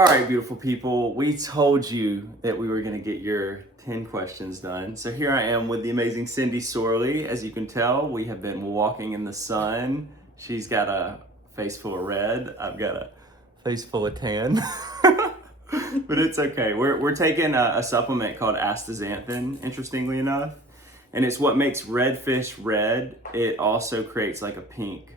All right, beautiful people, we told you that we were going to get your 10 questions done. So here I am with the amazing Cindy Sorley. As you can tell, we have been walking in the sun. She's got a face full of red. I've got a face full of tan. But it's okay. We're taking a supplement called astaxanthin, interestingly enough. And it's what makes red fish red. It also creates like a pink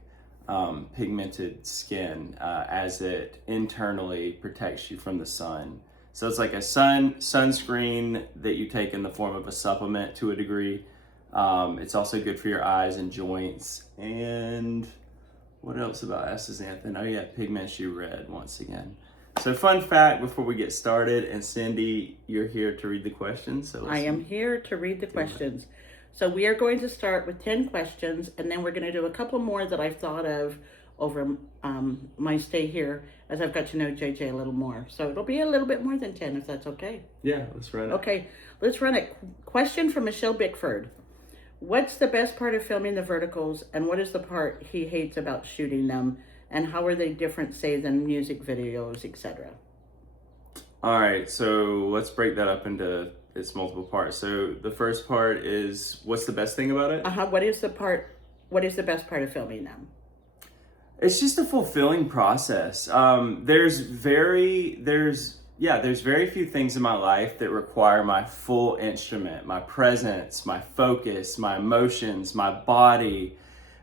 pigmented skin as it internally protects you from the sun. So it's like a sunscreen that you take in the form of a supplement to a degree. It's also good for your eyes and joints. And what else about astaxanthin? Oh yeah, it pigments you red once again. So fun fact before we get started, and Cindy, you're here to read the questions. So I am here to read the questions. So we are going to start with 10 questions, and then we're going to do a couple more that I've thought of over my stay here as I've got to know JJ a little more. So it'll be a little bit more than 10 if that's okay. Yeah, let's run it. Okay, let's run it. Question from Michelle Bickford. What's the best part of filming the verticals, and what is the part he hates about shooting them, and how are they different, say, than music videos, etc.? All right, so let's break that up into its multiple parts. So the first part is, what's the best thing about it? What is the best part of filming them? It's just a fulfilling process. There's very few things in my life that require my full instrument, my presence, my focus, my emotions, my body.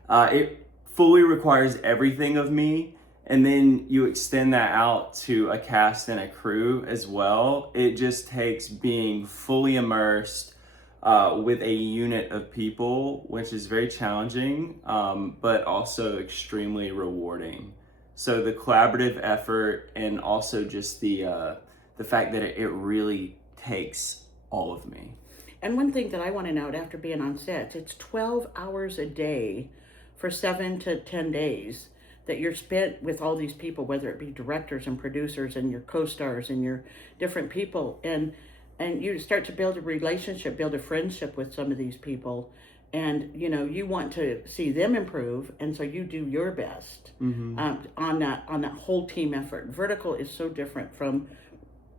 It fully requires everything of me. And then you extend that out to a cast and a crew as well. It just takes being fully immersed with a unit of people, which is very challenging, but also extremely rewarding. So the collaborative effort, and also just the fact that it really takes all of me. And one thing that I want to note after being on set, it's 12 hours a day for 7 to 10 days that you're spent with all these people, whether it be directors and producers and your co-stars and your different people. And you start to build a relationship, build a friendship with some of these people. And, you know, you want to see them improve. And so you do your best on that whole team effort. Vertical is so different from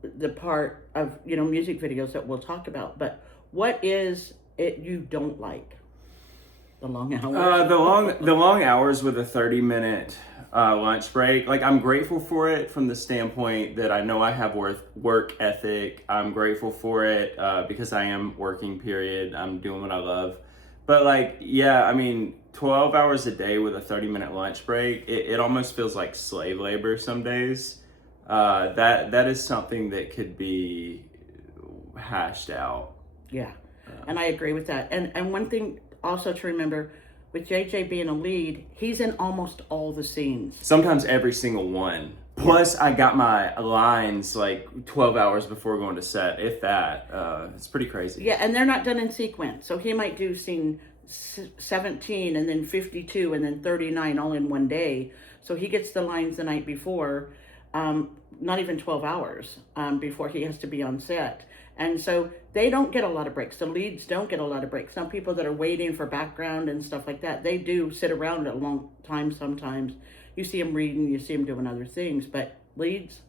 the part of, you know, music videos that we'll talk about. But what is it you don't like? The long hours? The long hours with a 30-minute lunch break. Like, I'm grateful for it from the standpoint that I know I have work ethic. I'm grateful for it because I am working, period. I'm doing what I love. But like, yeah, I mean, 12 hours a day with a 30-minute lunch break, it almost feels like slave labor some days. That is something that could be hashed out. Yeah, and I agree with that. And one thing also to remember, with JJ being a lead, he's in almost all the scenes. Sometimes every single one. Plus, I got my lines like 12 hours before going to set, if that. It's pretty crazy. Yeah, and they're not done in sequence. So he might do scene 17 and then 52 and then 39 all in one day. So he gets the lines the night before, not even 12 hours before he has to be on set. And so they don't get a lot of breaks. The leads don't get a lot of breaks. Some people that are waiting for background and stuff like that, they do sit around a long time sometimes. You see them reading, you see them doing other things, but leads,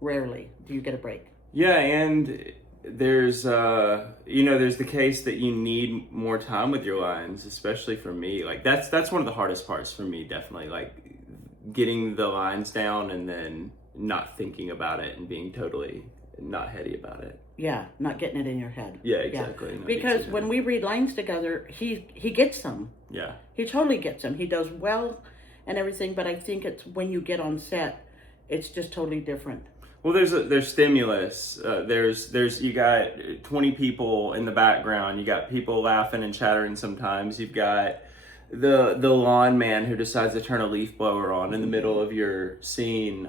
rarely do you get a break. Yeah, and there's there's the case that you need more time with your lines, especially for me. Like that's one of the hardest parts for me, definitely. Like getting the lines down and then not thinking about it and being totally not heady about it. Yeah, not getting it in your head. Yeah, exactly. Yeah. Because when we read lines together, he gets them. Yeah. He totally gets them. He does well and everything, but I think it's when you get on set, it's just totally different. Well, there's stimulus. There's you got 20 people in the background. You got people laughing and chattering sometimes. You've got the lawn man who decides to turn a leaf blower on in the middle of your scene.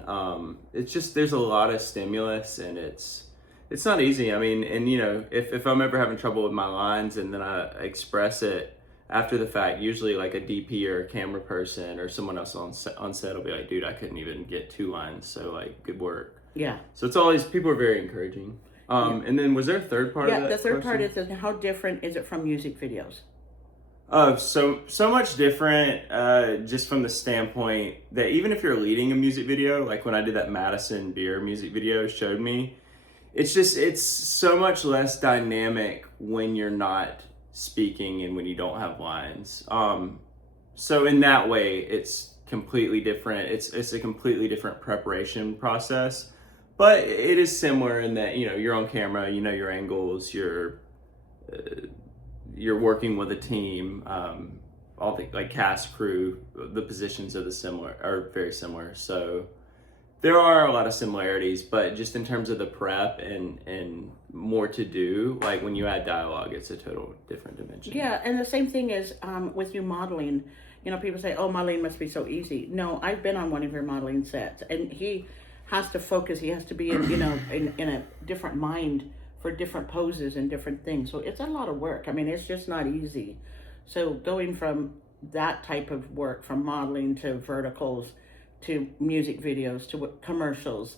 It's just, there's a lot of stimulus, and it's not easy. I mean, and you know, if I'm ever having trouble with my lines and then I express it after the fact, usually like a DP or a camera person or someone else on set will be like, dude, I couldn't even get 2 lines. So like, good work. Yeah. So it's always, people are very encouraging. And then was there a third part of that? Yeah, the third part question? is how different is it from music videos? So much different, just from the standpoint that even if you're leading a music video, like when I did that Madison Beer music video, showed me, it's so much less dynamic when you're not speaking and when you don't have lines. So in that way, it's completely different. It's a completely different preparation process, but it is similar in that you're on camera, your angles, you're working with a team. All the like cast, crew, the positions are very similar. So there are a lot of similarities, but just in terms of the prep and more to do, like when you add dialogue, it's a total different dimension. Yeah, and the same thing is with you modeling. People say, "Oh, modeling must be so easy." No, I've been on one of your modeling sets, and he has to focus. He has to be in a different mind for different poses and different things. So it's a lot of work. I mean, it's just not easy. So going from that type of work, from modeling to verticals, to music videos, to commercials,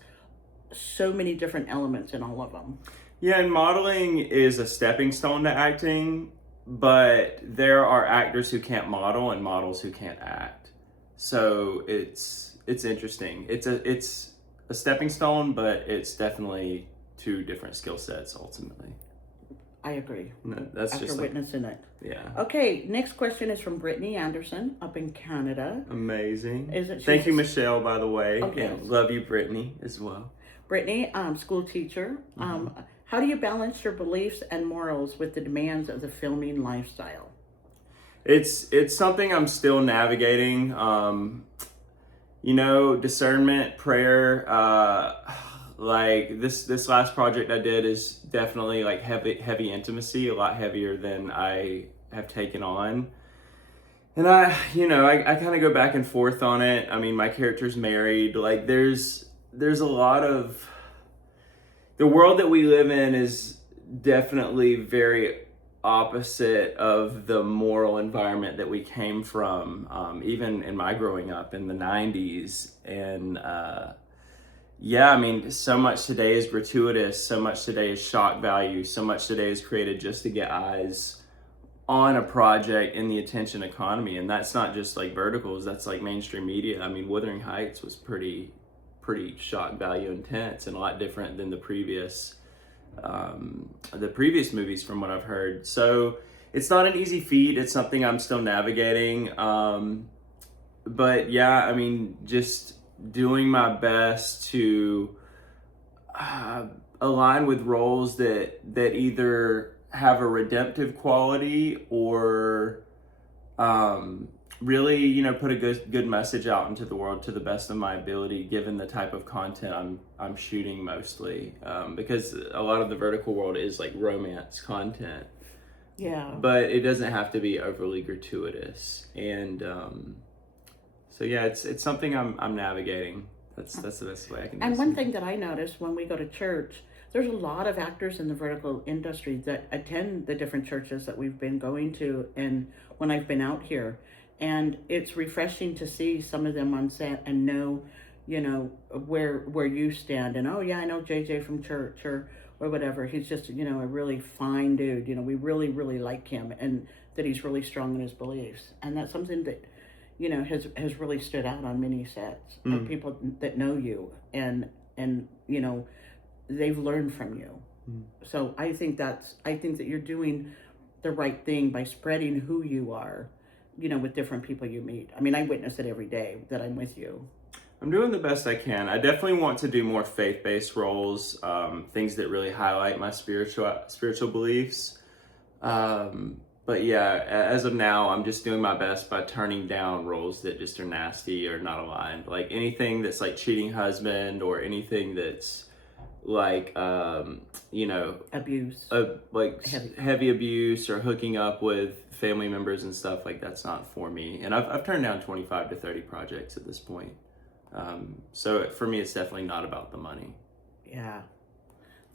so many different elements in all of them. Yeah, and modeling is a stepping stone to acting, but there are actors who can't model and models who can't act. So it's interesting. It's a stepping stone, but it's definitely two different skill sets ultimately. I agree. No, that's After just like, witnessing it. yeah. Okay, next question is from Brittany Anderson up in Canada. Amazing. Isn't she Thank you, just- Michelle, by the way. Okay. And love you, Brittany, as well. Brittany, school teacher. How do you balance your beliefs and morals with the demands of the filming lifestyle? It's something I'm still navigating. Discernment, prayer. Like this last project I did is definitely like heavy intimacy, a lot heavier than I have taken on. And I kind of go back and forth on it. I mean, my character's married. Like there's a lot of, the world that we live in is definitely very opposite of the moral environment that we came from, even in my growing up in the 90s. And yeah, I mean, so much today is gratuitous, so much today is shock value, so much today is created just to get eyes on a project in the attention economy. And that's not just like verticals, that's like mainstream media. I mean, Wuthering Heights was pretty shock value intense and a lot different than the previous movies from what I've heard. So it's not an easy feat. It's something I'm still navigating. But yeah, I mean, just doing my best to align with roles that either have a redemptive quality or really, put a good message out into the world to the best of my ability, given the type of content I'm shooting mostly. Because a lot of the vertical world is like romance content. Yeah. But it doesn't have to be overly gratuitous. And so yeah, it's something I'm navigating. That's the best way I can. And one thing that I noticed when we go to church, there's a lot of actors in the vertical industry that attend the different churches that we've been going to, and when I've been out here, and it's refreshing to see some of them on set and know, where you stand, and oh yeah, I know JJ from church or whatever. He's just a really fine dude. We really like him, and that he's really strong in his beliefs, and that's something that has really stood out on many sets of people that know you and they've learned from you. So I think that you're doing the right thing by spreading who you are, with different people you meet. I mean, I witness it every day that I'm with you. I'm doing the best I can. I definitely want to do more faith-based roles, things that really highlight my spiritual beliefs. But yeah, as of now, I'm just doing my best by turning down roles that just are nasty or not aligned. Like anything that's like cheating husband or anything that's like, Abuse. Like heavy abuse or hooking up with family members and stuff, like that's not for me. And I've turned down 25 to 30 projects at this point. So for me, it's definitely not about the money. Yeah.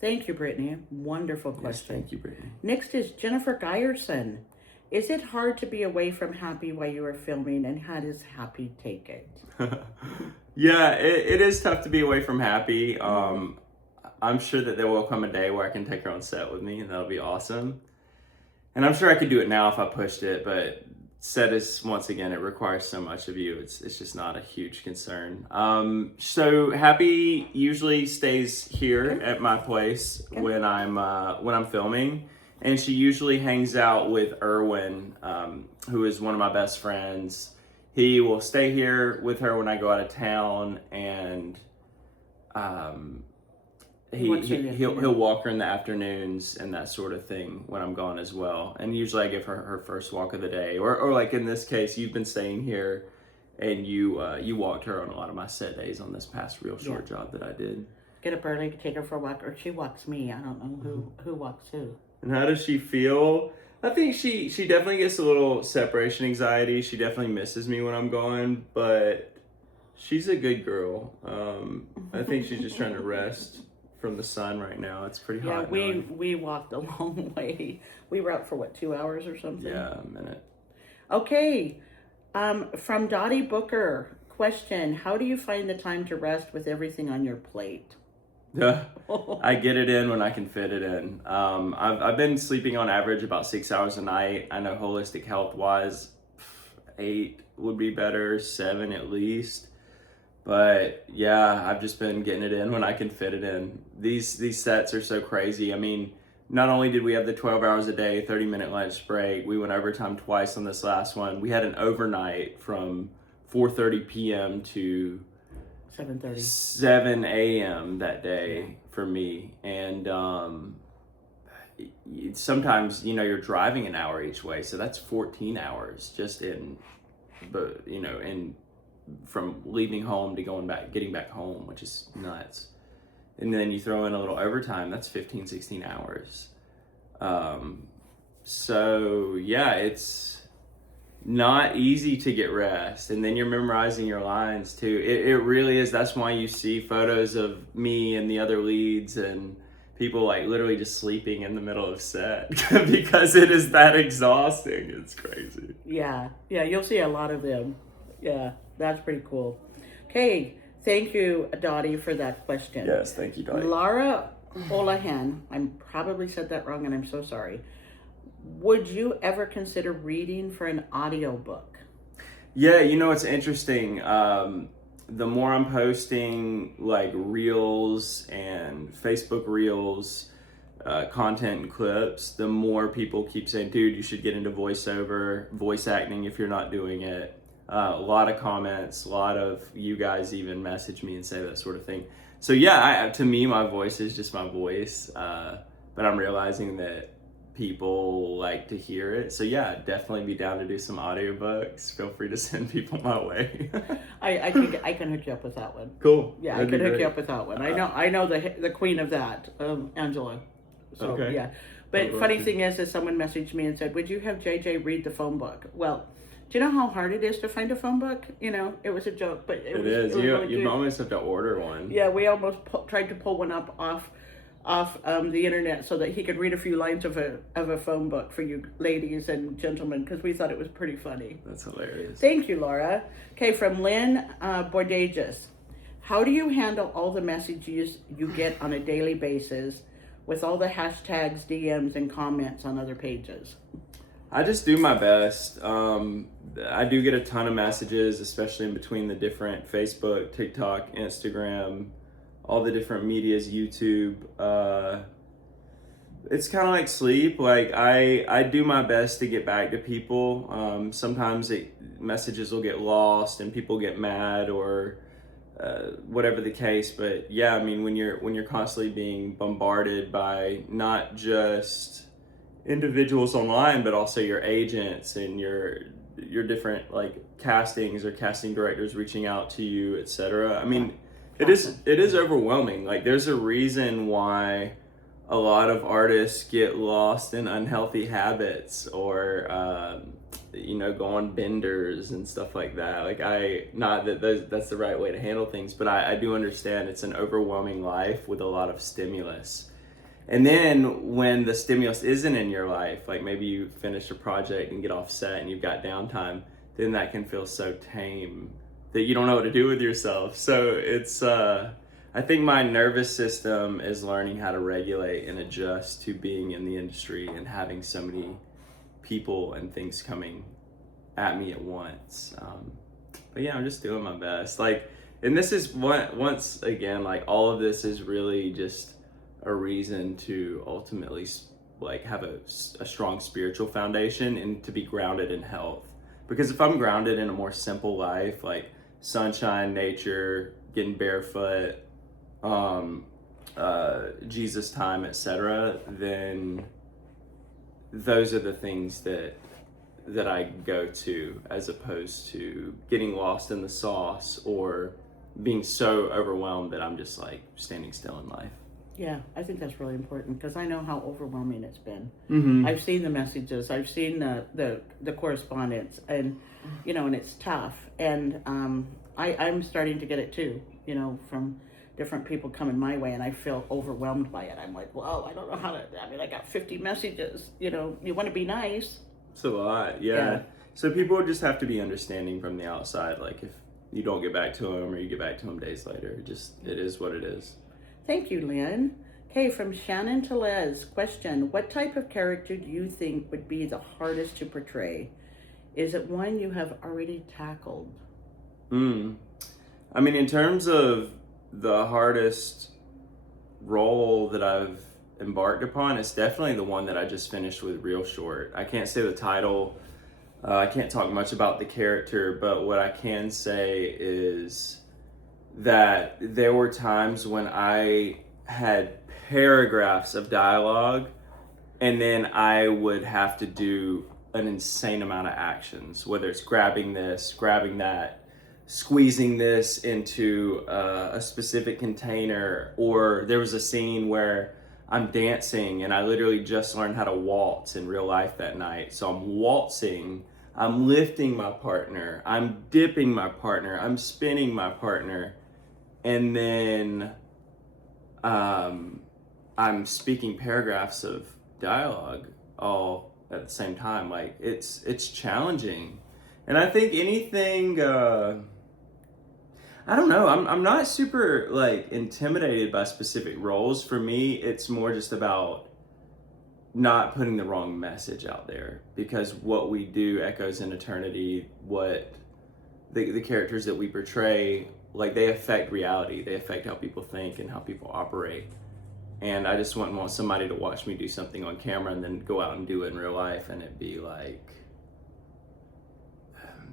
Thank you, Brittany. Wonderful question. Yes, thank you, Brittany. Next is Jennifer Geyerson. Is it hard to be away from Happy while you are filming, and how does Happy take it? Yeah, it is tough to be away from Happy. I'm sure that there will come a day where I can take her on set with me, and that'll be awesome. And I'm sure I could do it now if I pushed it, but set is, once again, it requires so much of you. It's just not a huge concern. So Happy usually stays here Okay. at my place Okay. when I'm filming, and she usually hangs out with Erwin, who is one of my best friends. He will stay here with her when I go out of town, and um, he'll walk her in the afternoons and that sort of thing when I'm gone as well. And usually I give her her first walk of the day, or like in this case, you've been staying here, and you walked her on a lot of my set days on this past real short job that I did. Get up early, take her for a walk, or she walks me. I don't know who walks who. And how does she feel? I think she definitely gets a little separation anxiety. She definitely misses me when I'm gone, but she's a good girl. I think she's just trying to rest from the sun right now. It's pretty hot. Yeah, we walked a long way. We were out for what, 2 hours or something? Yeah, a minute. Okay. From Dottie Booker, question: how do you find the time to rest with everything on your plate? Yeah, I get it in when I can fit it in. I've been sleeping on average about 6 hours a night. I know holistic health wise, 8 would be better, 7 at least. But yeah, I've just been getting it in when I can fit it in. These sets are so crazy. I mean, not only did we have the 12 hours a day, 30-minute lunch break, we went overtime twice on this last one. We had an overnight from 4:30 p.m. to 7:30. 7 a.m. that day for me. And sometimes, you're driving an hour each way. So that's 14 hours just from leaving home to getting back home, which is nuts. And then you throw in a little overtime, that's 15, 16 hours. So yeah, it's not easy to get rest. And then you're memorizing your lines too. It really is. That's why you see photos of me and the other leads and people like literally just sleeping in the middle of set because it is that exhausting. It's crazy. Yeah, you'll see a lot of them. Yeah, that's pretty cool. Okay, thank you, Dottie, for that question. Yes, thank you, Dottie. Lara Olahan, I probably said that wrong and I'm so sorry. Would you ever consider reading for an audiobook? Yeah, it's interesting. The more I'm posting like reels and Facebook reels, content and clips, the more people keep saying, dude, you should get into voiceover, voice acting if you're not doing it. A lot of comments, a lot of you guys even message me and say that sort of thing. So yeah, to me, my voice is just my voice. But I'm realizing that people like to hear it. So yeah, definitely be down to do some audiobooks. Feel free to send people my way. I can hook you up with that one. Cool. Yeah, That'd I can be hook great. you up with that one. I know the queen of that, Angela. So Okay. yeah. But I'd love funny to. thing is someone messaged me and said, "Would you have JJ read the phone book?" Well, do you know how hard it is to find a phone book? It was a joke, but It is. was really You cute. almost have to order one. Yeah, we almost tried to pull one up off the internet so that he could read a few lines of a phone book for you ladies and gentlemen, because we thought it was pretty funny. That's hilarious. Thank you, Laura. Okay, from Lynn Bordages. How do you handle all the messages you get on a daily basis with all the hashtags, DMs, and comments on other pages? I just do my best. I do get a ton of messages, especially in between the different Facebook, TikTok, Instagram, all the different medias, YouTube. It's kind of like sleep. Like I do my best to get back to people. Sometimes messages will get lost and people get mad or whatever the case. But yeah, I mean, when you're constantly being bombarded by not just individuals online, but also your agents and your different like castings or casting directors reaching out to you, etc. I mean, it is overwhelming. Like there's a reason why a lot of artists get lost in unhealthy habits or go on benders and stuff like that. Like not that that's the right way to handle things, but I do understand it's an overwhelming life with a lot of stimulus. And then when the stimulus isn't in your life, like maybe you finish a project and get off set and you've got downtime, then that can feel so tame that you don't know what to do with yourself. So it's, I think my nervous system is learning how to regulate and adjust to being in the industry and having so many people and things coming at me at once. But yeah, I'm just doing my best. Like, and this is once again, like all of this is really just a reason to ultimately like have a strong spiritual foundation and to be grounded in health. Because if I'm grounded in a more simple life, like sunshine, nature, getting barefoot, Jesus time, etc., then those are the things that I go to, as opposed to getting lost in the sauce or being so overwhelmed that I'm just like standing still in life. Yeah, I think that's really important because I know how overwhelming it's been. Mm-hmm. I've seen the messages, I've seen the correspondence, and and it's tough. And I'm starting to get it too. From different people coming my way, and I feel overwhelmed by it. I'm like, well, I don't know how to. I mean, I got 50 messages. You want to be nice. It's a lot, yeah. So people just have to be understanding from the outside. Like if you don't get back to them or you get back to them days later, it is what it is. Thank you, Lynn. Okay, from Shannon to Les, question: what type of character do you think would be the hardest to portray? Is it one you have already tackled? I mean, in terms of the hardest role that I've embarked upon, it's definitely the one that I just finished with Real Short. I can't say the title. I can't talk much about the character, but what I can say is that there were times when I had paragraphs of dialogue and then I would have to do an insane amount of actions, whether it's grabbing this, grabbing that, squeezing this into a specific container, or there was a scene where I'm dancing and I literally just learned how to waltz in real life that night. So I'm waltzing, I'm lifting my partner, I'm dipping my partner, I'm spinning my partner, and then I'm speaking paragraphs of dialogue all at the same time. Like it's challenging. And I think anything I don't know. I'm not super like intimidated by specific roles. For me, it's more just about not putting the wrong message out there, because what we do echoes in eternity. What the characters that we portray, like, they affect reality. They affect how people think and how people operate. And I just wouldn't want somebody to watch me do something on camera and then go out and do it in real life and it be like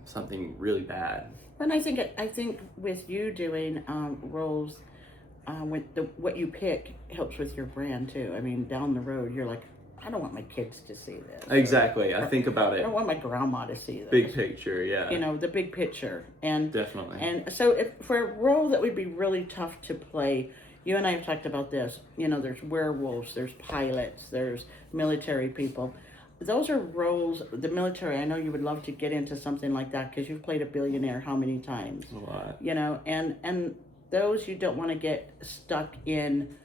something really bad. And I think with you doing roles, with what you pick helps with your brand too. I mean, down the road, you're like, I don't want my kids to see this. Exactly. I think about it. I don't want my grandma to see this. Big picture, yeah. The big picture. And definitely. And so for a role that would be really tough to play, you and I have talked about this. There's werewolves, there's pilots, there's military people. Those are roles, the military, I know you would love to get into something like that because you've played a billionaire how many times? A lot. And those you don't want to get stuck in,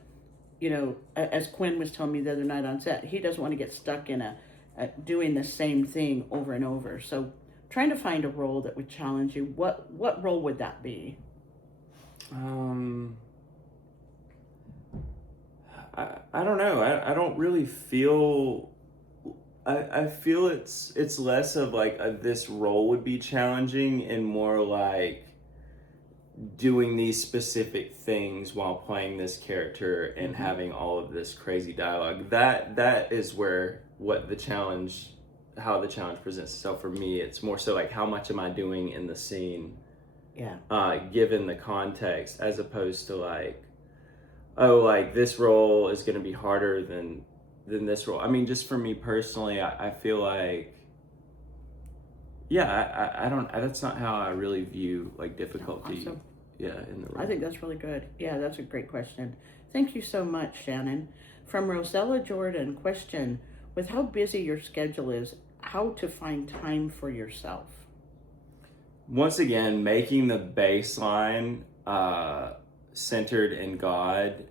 as Quinn was telling me the other night on set, he doesn't want to get stuck in doing the same thing over and over. So trying to find a role that would challenge you, what role would that be? I don't know. I don't really feel... I feel it's less of like this role would be challenging and more like doing these specific things while playing this character and having all of this crazy dialogue. That is how the challenge presents itself for me. It's more so like, how much am I doing in the scene? Yeah. Given the context, as opposed to like, oh, like this role is going to be harder than this role. I mean, just for me personally, I feel like, yeah, I don't, that's not how I really view like difficulty. Awesome. Yeah, in the role. I think that's really good. Yeah, that's a great question. Thank you so much, Shannon. From Rosella Jordan, question: with how busy your schedule is, how to find time for yourself? Once again, making the baseline centered in God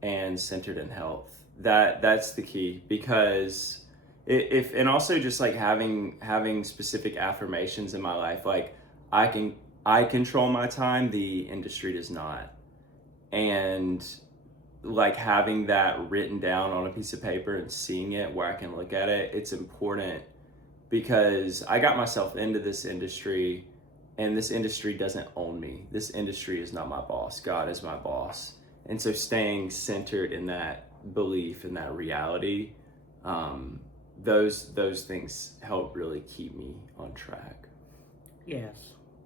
and centered in health. That's the key, because if and also just like having specific affirmations in my life, like I control my time, the industry does not. And like having that written down on a piece of paper and seeing it where I can look at it, it's important because I got myself into this industry, and this industry doesn't own me. This industry is not my boss. God is my boss. And so staying centered in that belief, in that reality, those things help really keep me on track. Yes,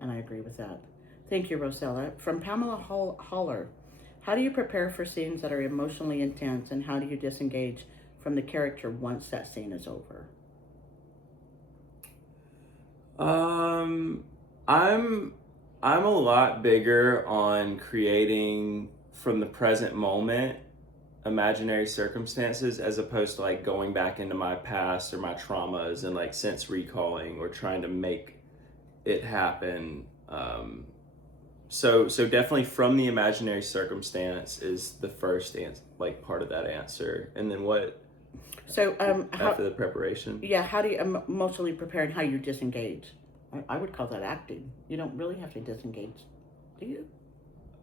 and I agree with that. Thank you, Rosella. From Pamela Holler, how do you prepare for scenes that are emotionally intense, and how do you disengage from the character once that scene is over? Um, I'm I'm a lot bigger on creating from the present moment imaginary circumstances as opposed to like going back into my past or my traumas and like sense recalling or trying to make it happen. So definitely from the imaginary circumstance is the first like part of that answer, and then what So, after the preparation? how do you emotionally prepare and how you disengage? I would call that acting. You don't really have to disengage, do you?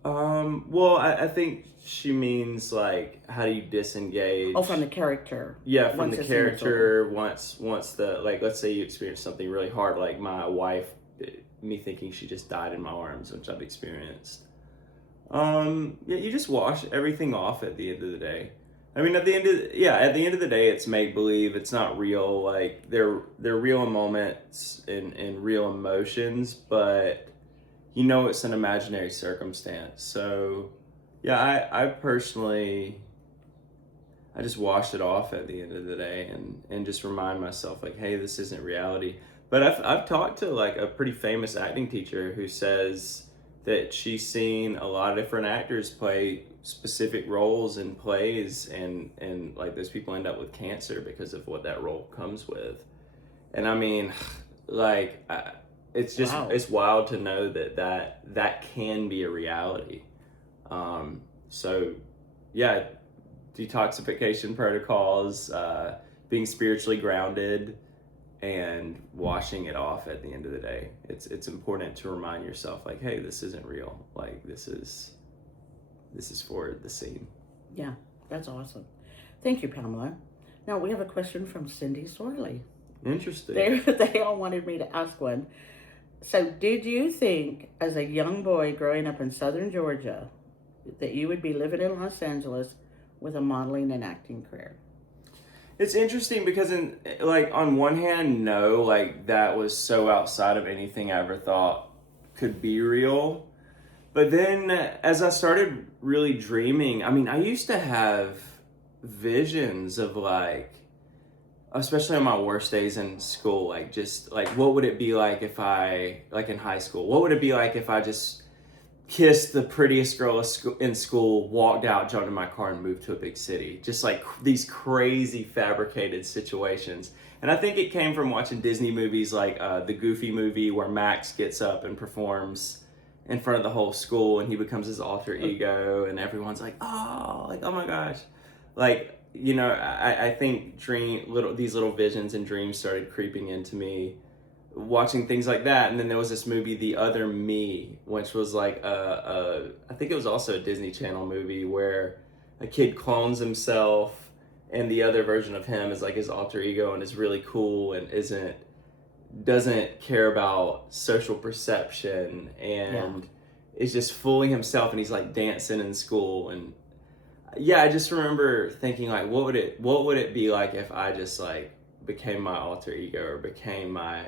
Well, I think she means like how do you disengage? Oh, from the character. Yeah, from Once the the scene is over. character. Once the like, let's say you experience something really hard, like my wife, me thinking she just died in my arms, which I've experienced. Yeah, you just wash everything off at the end of the day. I mean, at the end of the day, it's make believe. It's not real. Like they're real moments and real emotions, but you know it's an imaginary circumstance. So, yeah, I personally I just wash it off at the end of the day and just remind myself like, hey, this isn't reality. But I've talked to like a pretty famous acting teacher who says that she's seen a lot of different actors play specific roles in plays, and like those people end up with cancer because of what that role comes with. And I mean, like it's just Wow. it's wild to know that can be a reality. So yeah, detoxification protocols, being spiritually grounded, and washing it off at the end of the day. It's important to remind yourself like, hey, this isn't real. Like this is for the scene. Yeah, that's awesome. Thank you, Pamela. Now we have a question from Cindy Sorley. Interesting. They all wanted me to ask one. So, did you think, as a young boy growing up in southern Georgia, that you would be living in Los Angeles with a modeling and acting career? It's interesting because in like on one hand, no, like that was so outside of anything I ever thought could be real. But then as I started really dreaming, I mean, I used to have visions of like, especially on my worst days in school, like just like what would it be like if I, like in high school, what would it be like if I just kissed the prettiest girl in school, walked out, jumped in my car, and moved to a big city? Just like these crazy fabricated situations. And I think it came from watching Disney movies like the Goofy movie where Max gets up and performs in front of the whole school and he becomes his alter ego and everyone's like, oh my gosh. Like, you know, I think these little visions and dreams started creeping into me watching things like that. And then there was this movie, The Other Me, which was like I think it was also a Disney Channel movie where a kid clones himself and the other version of him is like his alter ego and is really cool and doesn't care about social perception and is just fully himself, and he's like dancing in school. And yeah, I just remember thinking like, what would it be like if I just like became my alter ego or became my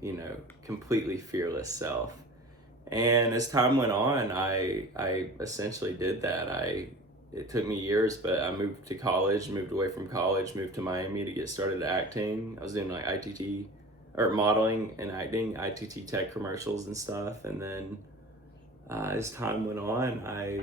you know, completely fearless self. And as time went on, I essentially did that. It took me years, but I moved to college, moved away from college, moved to Miami to get started acting. I was doing like ITT or modeling and acting, ITT tech commercials and stuff. And then as time went on, I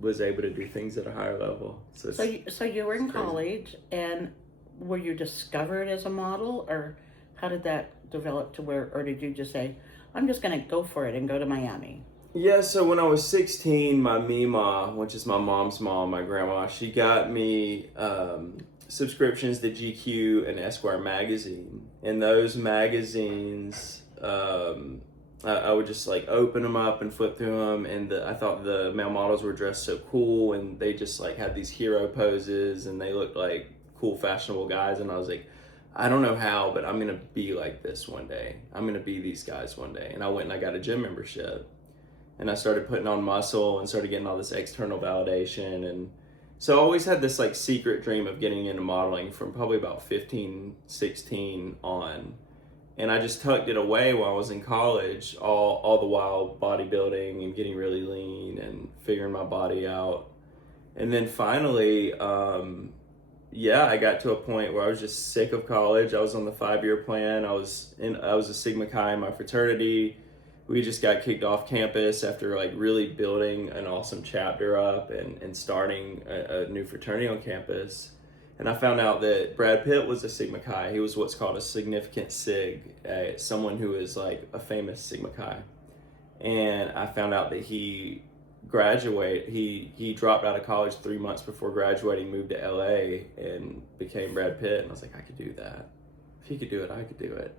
was able to do things at a higher level. So you were in college, and were you discovered as a model, or how did that develop to where, or did you just say, I'm just going to go for it and go to Miami? Yeah, so when I was 16, my Mima, which is my mom's mom, my grandma, she got me subscriptions to GQ and Esquire magazine. And those magazines, I would just like open them up and flip through them, and I thought the male models were dressed so cool, and they just like had these hero poses, and they looked like cool fashionable guys, and I was like, I don't know how, but I'm gonna be like this one day. I'm gonna be these guys one day. And I went and I got a gym membership, and I started putting on muscle and started getting all this external validation. And so I always had this like secret dream of getting into modeling from probably about 15, 16 on. And I just tucked it away while I was in college, all the while bodybuilding and getting really lean and figuring my body out. And then finally, I got to a point where I was just sick of college. I was on the 5-year plan. I was a Sigma Chi in my fraternity. We just got kicked off campus after like really building an awesome chapter up and starting a new fraternity on campus. And I found out that Brad Pitt was a Sigma Chi. He was what's called a significant Sig, someone who is like a famous Sigma Chi. And I found out that he dropped out of college 3 months before graduating, moved to LA and became Brad Pitt. And I was like, I could do that. If he could do it, I could do it.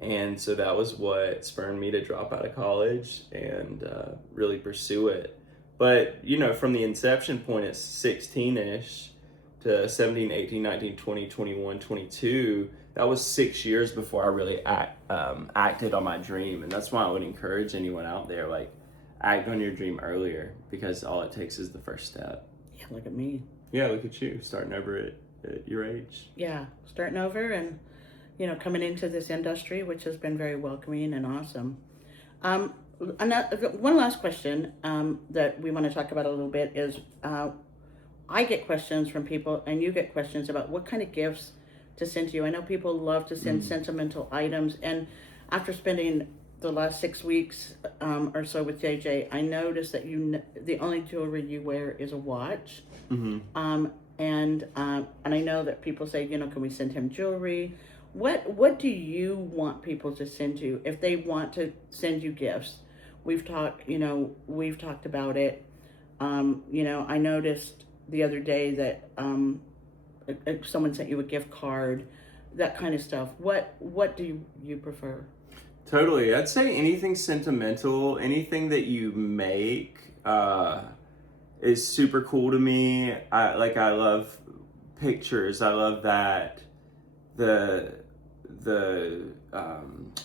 And so that was what spurred me to drop out of college and really pursue it. But, you know, from the inception point at 16-ish to 17, 18, 19, 20, 21, 22, that was 6 years before I really acted on my dream. And that's why I would encourage anyone out there, like, act on your dream earlier, because all it takes is the first step. Yeah, look at me. Yeah, look at you, starting over at your age. Yeah, starting over and, you know, coming into this industry, which has been very welcoming and awesome. One last question that we want to talk about a little bit is I get questions from people and you get questions about what kind of gifts to send to you. I know people love to send sentimental items, and after spending the last 6 weeks or so with JJ, I noticed that the only jewelry you wear is a watch. And I know that people say, you know, can we send him jewelry? What do you want people to send you if they want to send you gifts? We've talked about it. You know, I noticed the other day that if someone sent you a gift card, that kind of stuff. What do you prefer? Totally. I'd say anything sentimental, anything that you make is super cool to me. I love pictures. I love that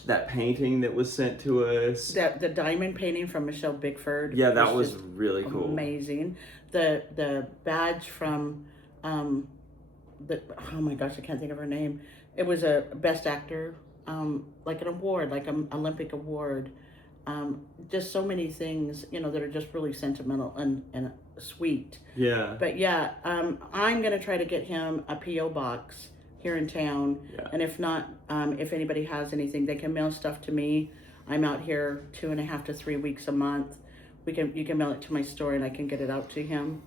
that painting that was sent to us. The diamond painting from Michelle Bickford. Yeah, that was really cool. Amazing. The badge from oh my gosh, I can't think of her name. It was a best actor, like an award, like an Olympic award. Just so many things, you know, that are just really sentimental and sweet. Yeah. But yeah, I'm gonna try to get him a PO box here in town. Yeah. And if not, if anybody has anything, they can mail stuff to me. I'm out here 2.5 to 3 weeks a month. You can mail it to my store and I can get it out to him.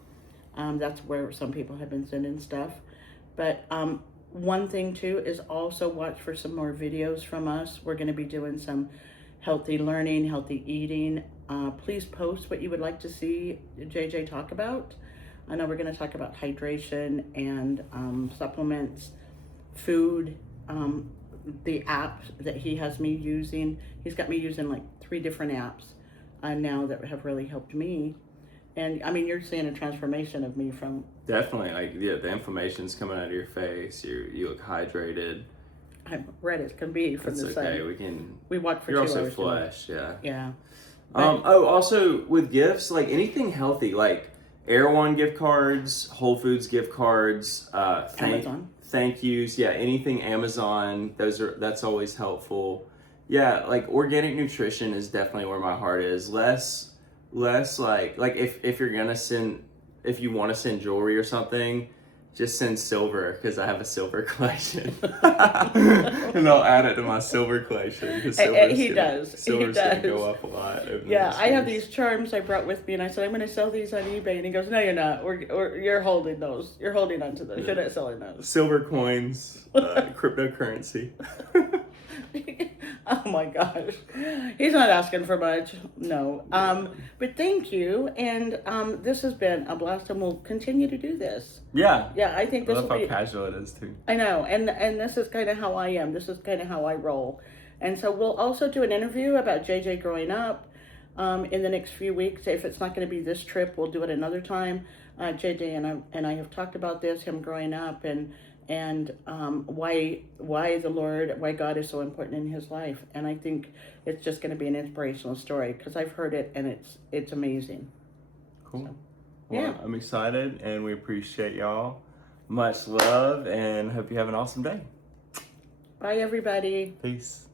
That's where some people have been sending stuff. But one thing too is also watch for some more videos from us. We're going to be doing some healthy learning, healthy eating. Please post what you would like to see JJ talk about. I know we're going to talk about hydration and supplements, food, the apps that he has me using. He's got me using like 3 different apps now that have really helped me. And I mean, you're seeing a transformation of me from... Definitely, like, yeah, the inflammation's coming out of your face. You look hydrated. I'm red as can be from the sun. Okay, we walked for you're 2 also hours. flush, yeah. Yeah. Also with gifts, like anything healthy, like Erewhon gift cards, Whole Foods gift cards, Amazon. Thank yous, yeah, anything Amazon, that's always helpful. Yeah, like organic nutrition is definitely where my heart is. Less like if you're gonna if you want to send jewelry or something, just send silver, because I have a silver collection. And I'll add it to my silver collection. Silver's gonna go up a lot. Yeah, I have these charms I brought with me, and I said, I'm going to sell these on eBay. And he goes, no, you're not. You're holding those. You're holding on to those. You're not selling those. Silver coins, cryptocurrency. Oh my gosh. He's not asking for much. No. But thank you. And this has been a blast, and we'll continue to do this. Yeah. Yeah, I think this will be... I love how casual it is, too. I know. And this is kind of how I am. This is kind of how I roll. And so we'll also do an interview about JJ growing up in the next few weeks. If it's not going to be this trip, we'll do it another time. JJ and I have talked about this, him growing up and and why God is so important in his life. And I think it's just going to be an inspirational story because I've heard it and it's amazing. Cool. So, Well, yeah. I'm excited and we appreciate y'all. Much love and hope you have an awesome day. Bye, everybody. Peace.